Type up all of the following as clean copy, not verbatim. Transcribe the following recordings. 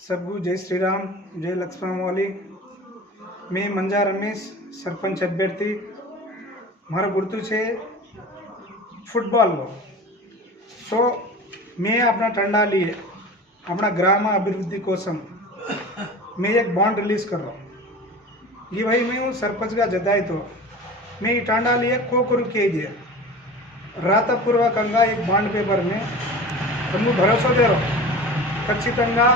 सबगु जय श्री राम, जय लक्ष्मण मौली। मैं मंजा रमेश, सरपंच अभ्यर्थी। मारो गुर्तु छे फूटबॉल लो। तो मैं अपना टंडा लिए अपना ग्राम अभिवृद्धि कोसम मैं एक बॉन्ड रिलीज कर रहा हूँ कि भाई मैं हूँ सरपंच का जदाई तो मैं ये टांडा लिए को करू के दिए रातपूर्वकंगा एक बॉन्ड पेपर में तमु भरोसा दे रहा खचितंगा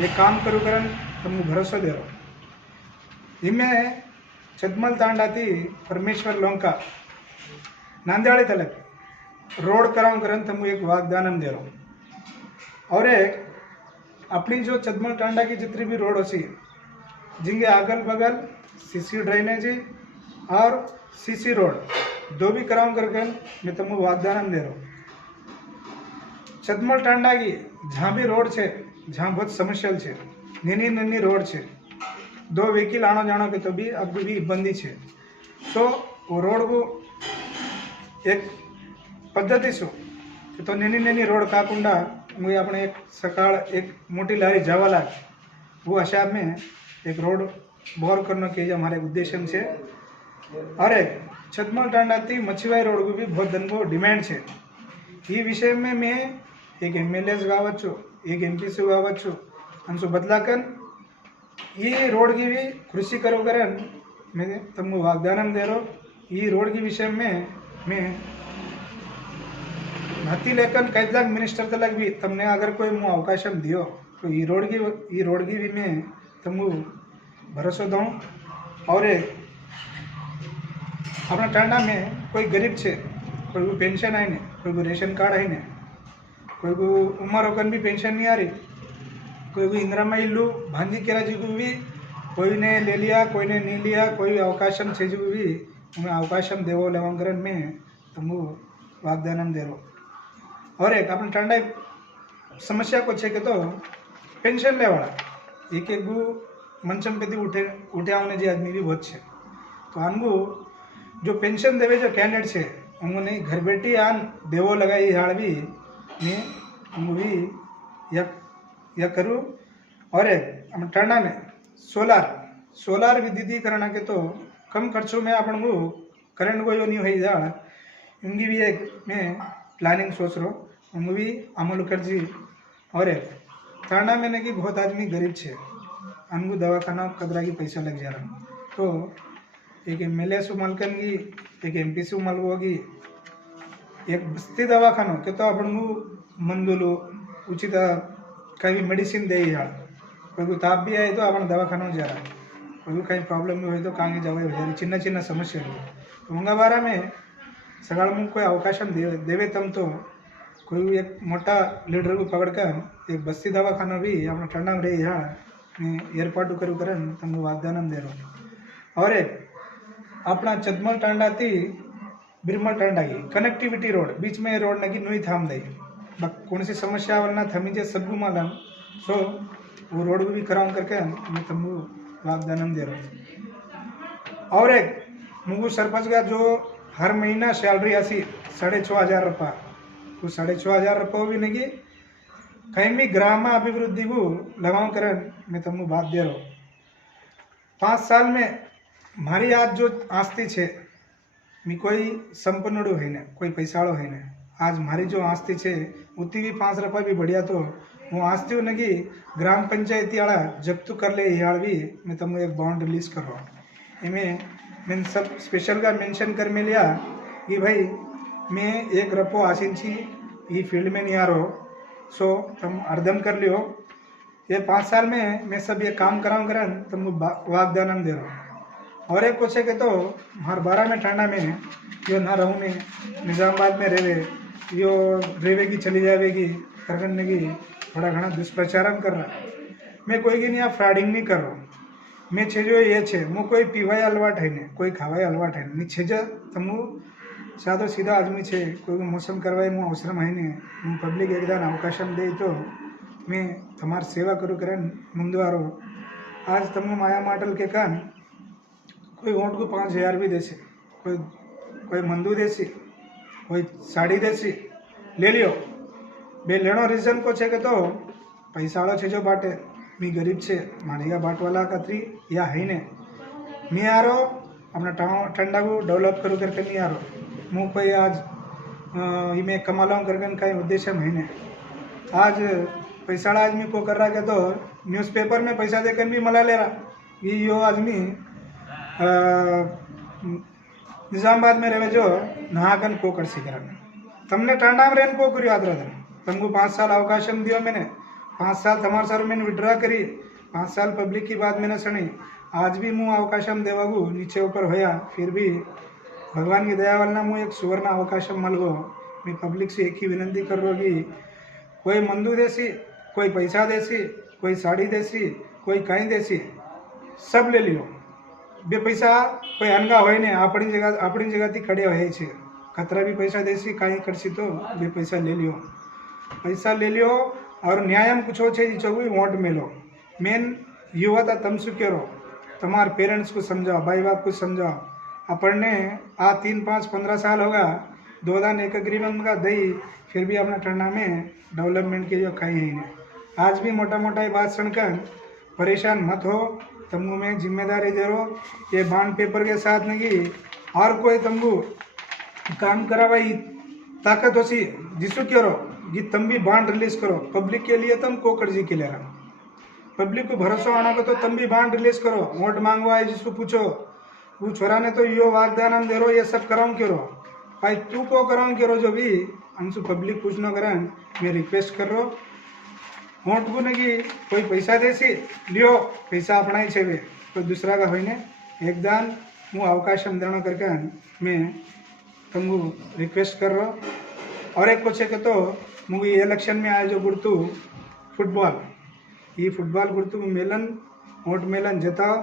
ये काम करू करन तमु भरोसा दे रहा इमें चदमल तांडा थी परमेश्वर लोंका नांदेड़ तलक रोड कराऊं करन तमु एक वाग्दान दे रहा और एक अपनी जो चदमल टांडा की जितनी भी रोड होती जिनके अगल बगल सीसी ड्रेनेज और सीसी रोड दो भी कराऊं करके मैं तुमको वाग्दान दे रहा हूँ। चदमल टांडा की जहाँ भी रोड है जहाँ बहुत समस्या है नैनी नैनी रोड है दो व्हीकल आनो जानो के तो भी अब भी बंदी है तो वो रोड को एक पद्धति शू तो नैनी नैनी रोड काकुंडा मुझे अपने एक सकाळ एक मोटी लारी जावा लाग वो हिसाब में एक रोड बोर करने के हमारे उद्देश्य से और एक चदमल टांडा थी मच्छीवाई रोड को भी बहुत दिन को डिमांड है ये विषय में मैं एक एमएलएस गावच्छू एक एमपीसी गावच्छू अंशु बदलाकर ये रोड की भी कृषि करो करन मैं तुमको वाग्दान दे रहा ये रोड के विषय में मैं भर्ती लेकर कई लाख मिनिस्टर तक भी तुमने अगर कोई मुँह अवकाश दियो तो ये रोड की भी मैं तुमको भरोसा दूँ और अपना टांडा में कोई गरीब छे कोई को पेंशन आई ने कोई को रेशन कार्ड आई ने कोई को उम्र होकर भी पेंशन नहीं आ रही कोई को इंदिरा माई लू भांजी केरा जी को भी कोई ने ले लिया कोई ने नहीं लिया कोई अवकाशम छे जी को भी उन्हें अवकाशम देवो लेवांकरन में तुमको वाग्दान दे रहा और एक अपने टांडा समस्या को छे के तो पेंशन लेवाड़ा एक एक गु मंचम पे उठे आने जी आदमी भी बहुत है तो आनगु जो पेंशन देवे जो कैंडिडेट है उनको नहीं घर बैठी आन देवो लगाई हाड़ भी मैं उनको भी या करूँ और एक अपने टांडा में सोलार विद्युतीकरण के तो कम खर्चों में अपन को करंट को नहीं हुई जा उनकी भी एक मैं प्लानिंग सोच रहा हूँ उनको भी अमल मुखर्जी और एक टांडा में नहीं कि बहुत आदमी गरीब है उनको दवाखाना कदरा की पैसा लग जा रहा तो एक एमएलए मलकन की एक एमपीसी मलगोगी एक बस्ती दवाखाना के तो अपन को मंदुलू उचित कहीं मेडिसिन दे कोई को ताप भी आए तो अपन दवाखाना जा रहा कोई को कहीं प्रॉब्लम भी हो तो कहीं जावे हो जा चिन्ना चिन्ना समस्या तो उनका बारे में सगाड़ में कोई अवकाश देवे तम तो कोई एक मोटा लीडर को पकड़कर एक बस्ती दवाखाना भी अपना ठंडा में रही मैं एर्पाटू करू करन तुमको वाग्दान दे रहा हूँ और एक अपना चदमल टांडा थी बिरमल टांडा की कनेक्टिविटी रोड बीच में रोड नगी नुई थाम दई कौन सी समस्या वरना थमी जे सबको मालूम सो वो रोड भी कराऊं करके मैं तुमको वाग्दान दे रहा हूँ और एक मुझे सरपंच का जो हर महीना सैलरी आसी 6,500 रुपया वो 6,500 रुपये भी नहीं कहीं भी ग्राम अभिवृद्धि को लगाऊं करन मैं तुमको बात दे रहा हूँ 5 साल में मारी आज जो आस्ती है मी कोई संपन्नडू है ने कोई पैसाड़ो है ने आज मारी जो आस्ती है उतनी भी 5 रुपया भी बढ़िया तो वो आस्ती नगी ग्राम पंचायती वाला जब तू कर ले यार भी मैं तुमको एक बॉन्ड रिलीज कर रहा हूँ इमें मैं सब स्पेशल का मेंशन कर में लिया कि भाई मैं एक रपो आसिंची ये फील्ड में नहीं आ रहा सो तुम अर्धम कर लियो ये 5 साल में मैं सब ये काम कराऊं करन तुमको वाग्दान दे रहा हूँ और एक पूछे के तो हर 12 में टांडा में यो ना रहूँ में निज़ामाबाद में रेवे यो रेवेगी चली जाएगी करने की थोड़ा घना दुष्प्रचारण कर रहा मैं कोई की नहीं आप फ्रॉडिंग नहीं कर रहा हूँ मैं छे जो ये छे मु कोई पीवाई अलवाट है ने कोई खावाई अलवाट है नहीं छे जो तमु सादो सीधा आदमी छे कोई मौसम करवाई मु अवसरम है ने पब्लिक एकदान अवकाश दे तो मैं तमार सेवा करूँ करन मुंदवारो आज तमु माया माटल के कान कोई वोट को 5,000 भी देसी कोई मंदू देसी कोई साड़ी देसी ले लियो बे लेनो रीजन को छे के तो पैसा वाला छे जो बाटे मी गरीब छे मारी या बाटवाला कतरी या है ने मी आ रहा अपना ठंडा को डेवलप करूँ करके नहीं आ रहा मुँह कोई आज इमें कमा लाऊं करके कहीं उद्देश्य है ने आज पैसा आदमी को कर रहा के तो न्यूज़पेपर में पैसा देकर भी मला ले रहा ये यो आदमी निजामाबाद में रहे जो नहाकन को कर सी करा तमने टांडा में रहन को करी याद रहा तुमको 5 साल अवकाश दियो मैंने 5 साल तुम्हारे सारू मैंने विड्रा करी 5 साल पब्लिक की बात मैंने सुनी आज भी मुँह अवकाश देवागू नीचे ऊपर होया फिर भी भगवान की दया वालना मुँह एक सुवर्ण अवकाश मलगो मैं पब्लिक से एक ही विनंती कर रहा कि कोई मंदू देसी कोई पैसा देसी कोई साड़ी देसी कोई कहीं देसी सब ले लियो बे पैसा कोई अनगा होय ने अपनी जगह थी खड़े होए छे खतरा भी पैसा देसी कहीं करसी तो बे पैसा ले लियो और न्यायम पूछो छे जी वोट मेलो मेन युवा था तम शू करो तुम्हारे पेरेंट्स को समझाओ भाई बाप को समझाओ अपन ने आ 3, 5, 15 साल होगा 2 दान एक एग्रीमेंट का दई फिर भी अपना ठंडा में डेवलपमेंट की जो खाई है इन्हें आज भी मोटा मोटा ये बात सुनकर परेशान मत हो तुमको मैं जिम्मेदारी दे रहा ये बॉन्ड पेपर के साथ नहीं और कोई तुमको काम करा भाई ताकत हो सी जिसको करो कि तुम भी बॉन्ड रिलीज करो पब्लिक के लिए तुम कोकड़ जी के लिए रहा पब्लिक को भरोसा आना को तो तुम भी बॉन्ड रिलीज करो वोट मांगवा है जिसको पूछो वो छोरा ने तो यो वागदान हम दे रो ये सब कराऊँ क्यों भाई तू को कराऊँ क्यों जो भी हमसे पब्लिक पूछना करन मैं रिक्वेस्ट कर रो वोट को नहीं कोई पैसा देसी लियो पैसा अपना ही छे कोई दूसरा का होने एकदान હું अवकाश देना करके मैं तुमको रिक्वेस्ट कर रहा और एक पूछे कि तो मुझे इलेक्शन में आए जो गुड़तू फुटबॉल ये फुटबॉल गुड़तू मेलन वोट मेलन जताओ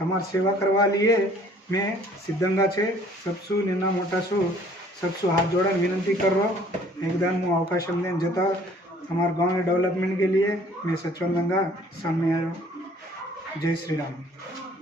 हमारी सेवा करवा लिए मैं सिद्धंगा छे सबसु नेना मोटा सु सबसु हाथ जोड़न विनंती कर रहा एकदम हूँ अवकाश देन जताओ हमारे गांव में डेवलपमेंट के लिए मैं सचवंत गंगा सामने आयो जय श्री राम।